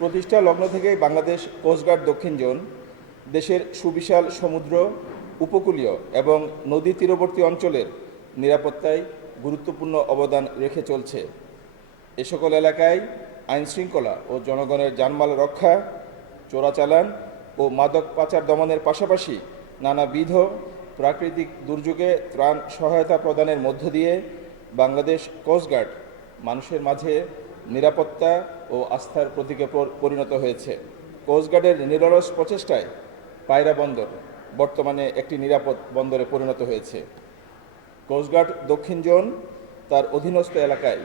প্রতিষ্ঠা লগ্ন থেকেই বাংলাদেশ কোস্টগার্ড দক্ষিণ জোন, দেশের সুবিশাল সমুদ্র, উপকূলীয় এবং নদী তীরবর্তী অঞ্চলের নিরাপত্তায় গুরুত্বপূর্ণ অবদান রেখে চলছে। এ সকল এলাকায় আইনশৃঙ্খলা ও জনগণের জানমাল রক্ষা, চোরাচালান ও মাদক পাচার দমনের পাশাপাশি নানাবিধ প্রাকৃতিক দুর্যোগে ত্রাণ সহায়তা প্রদানের মধ্য দিয়ে বাংলাদেশ কোস্টগার্ড মানুষের মাঝে নিরাপত্তা ও আস্থার প্রতীকে পর- পরিণত হয়েছে। কোস্টগার্ডের নিরলস প্রচেষ্টায় পায়রা বন্দর বর্তমানে একটি নিরাপদ বন্দরে পরিণত হয়েছে। কোস্টগার্ড দক্ষিণ জোন তার অধীনস্থ এলাকায়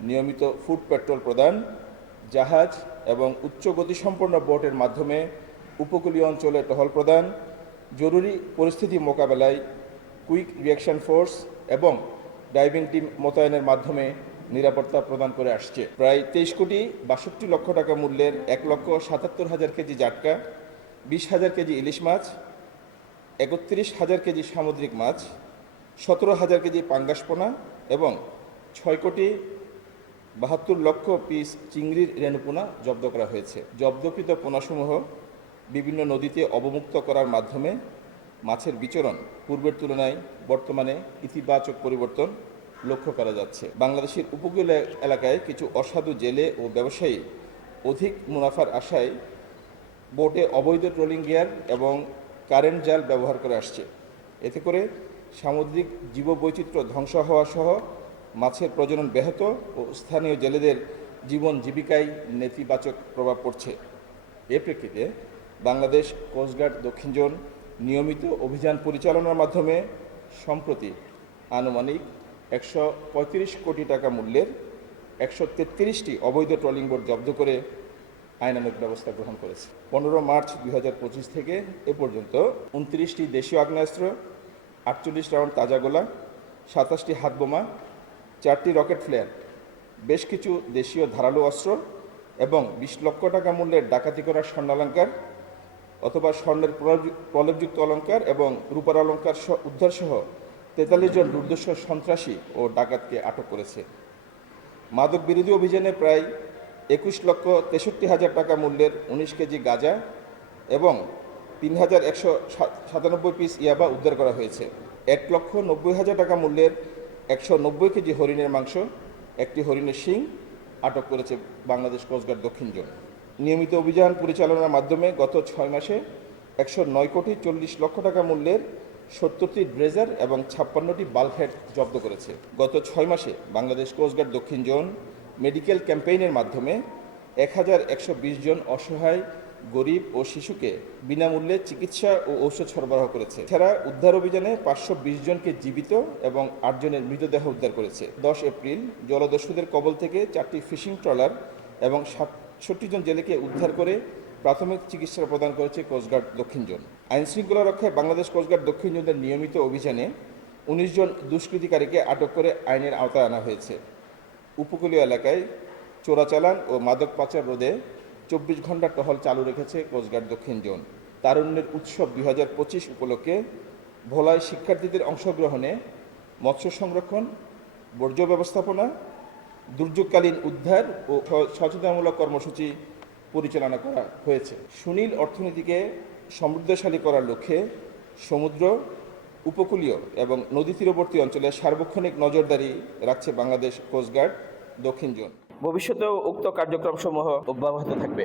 নিয়মিত ফুড পেট্রোল প্রদান, জাহাজ এবং উচ্চ গতিসম্পন্ন বোটের মাধ্যমে উপকূলীয় অঞ্চলে টহল প্রদান, জরুরি পরিস্থিতি মোকাবেলায় কুইক রিয়াকশন ফোর্স এবং ডাইভিং টিম মোতায়েনের মাধ্যমে নিরাপত্তা প্রদান করে আসছে। প্রায় তেইশ কোটি বাষট্টি লক্ষ টাকা মূল্যের এক লক্ষ সাতাত্তর হাজার কেজি জাটকা, বিশ হাজার কেজি ইলিশ মাছ, একত্রিশ হাজার কেজি সামুদ্রিক মাছ, সতেরো হাজার কেজি পাঙ্গাস পোনা এবং ছয় কোটি বাহাত্তর লক্ষ পিস চিংড়ির রেণুপোনা জব্দ করা হয়েছে। জব্দকৃত পোনাসমূহ বিভিন্ন নদীতে অবমুক্ত করার মাধ্যমে মাছের বিচরণ পূর্বের তুলনায় বর্তমানে ইতিবাচক পরিবর্তন লক্ষ্য করা যাচ্ছে। বাংলাদেশের উপকূলীয় এলাকায় কিছু অসাধু জেলে ও ব্যবসায়ী অধিক মুনাফার আশায় বোটে অবৈধ ট্রোলিং গিয়ার এবং কারেন্ট জাল ব্যবহার করে আসছে। এতে করে সামুদ্রিক জীববৈচিত্র্য ধ্বংস হওয়া সহ মাছের প্রজনন ব্যাহত ও স্থানীয় জেলেদের জীবন জীবিকায় নেতিবাচক প্রভাব পড়ছে। এ প্রেক্ষিতে বাংলাদেশ কোস্টগার্ড দক্ষিণ জোন নিয়মিত অভিযান পরিচালনার মাধ্যমে সম্প্রতি আনুমানিক একশো পঁয়ত্রিশ কোটি টাকা মূল্যের একশো তেত্রিশটি অবৈধ ট্রলিং বোর্ড জব্দ করে আইনানুগ ব্যবস্থা গ্রহণ করেছে। পনেরো মার্চ দুই হাজার পঁচিশ থেকে এ পর্যন্ত উনত্রিশটি দেশীয় আগ্নেয়াস্ত্র, আটচল্লিশ রাউন্ড তাজা গোলা, সাতাশটি হাতবোমা, চারটি রকেট ফ্লেয়ার, বেশ কিছু দেশীয় ধারালো অস্ত্র এবং বিশ লক্ষ টাকা মূল্যের ডাকাতি করা স্বর্ণালঙ্কার অথবা স্বর্ণের প্রলেপ- প্রলেপযুক্ত অলঙ্কার এবং রূপার অলঙ্কার সহ- উদ্ধারসহ তেতাল্লিশ জন দুর্দশ সন্ত্রাসী ও ডাকাতকে আটক করেছে। মাদক বিরোধী অভিযানে প্রায় একুশ লক্ষ তেষট্টি হাজার টাকা মূল্যের উনিশ কেজি গাঁজা এবং তিন হাজার একশো সাতানব্বই পিস ইয়াবা উদ্ধার করা হয়েছে। এক লক্ষ নব্বই হাজার টাকা মূল্যের একশো নব্বই কেজি হরিণের মাংস, একটি হরিণের শিং আটক করেছে বাংলাদেশ কোস্টগার্ড দক্ষিণ জোন। নিয়মিত অভিযান পরিচালনার মাধ্যমে গত ছয় মাসে একশো নয় কোটি চল্লিশ লক্ষ টাকা মূল্যের সত্তরটি ড্রেজার এবং ছাপ্পান্নটি বাল্কহেড জব্দ করেছে। গত ছয় মাসে বাংলাদেশ কোস্টগার্ড দক্ষিণ জোন মেডিকেল ক্যাম্পেইনের মাধ্যমে এক হাজার একশো বিশ জন অসহায়, গরিব ও শিশুকে বিনামূল্যে চিকিৎসা ও ঔষধ সরবরাহ করেছে। এছাড়া উদ্ধার অভিযানে পাঁচশো বিশ জনকে জীবিত এবং আটজনের মৃতদেহ উদ্ধার করেছে। দশ এপ্রিল জলদস্যুদের কবল থেকে চারটি ফিশিং ট্রলার এবং সাতষট্টি জন জেলেকে উদ্ধার করে প্রাথমিক চিকিৎসা প্রদান করেছে কোস্টগার্ড দক্ষিণ জোন। আইন শৃঙ্খলা রক্ষায় বাংলাদেশ কোস্টগার্ড দক্ষিণ জোনের নিয়মিত অভিযানে উনিশ জন দুষ্কৃতিকারীকে আটক করে আইনের আওতায় আনা হয়েছে। উপকূলীয় এলাকায় চোরাচালান ও মাদক পাচার রোধে চব্বিশ ঘণ্টা টহল চালু রেখেছে কোস্টগার্ড দক্ষিণ জোন। তারুণ্যের উৎসব দুই হাজার পঁচিশ উপলক্ষে ভোলায় শিক্ষার্থীদের অংশগ্রহণে মৎস্য সংরক্ষণ, বর্জ্য ব্যবস্থাপনা, দুর্যোগকালীন উদ্ধার ও সচেতনমূলক কর্মসূচি পরিচালনা করা হয়েছে। সুনীল অর্থনীতিকে সমৃদ্ধশালী করার লক্ষ্যে সমুদ্র, উপকূলীয় এবং নদী তীরবর্তী অঞ্চলে সার্বক্ষণিক নজরদারি রাখছে বাংলাদেশ কোস্টগার্ড দক্ষিণ জোন। ভবিষ্যতেও উক্ত কার্যক্রম সমূহ অব্যাহত থাকবে।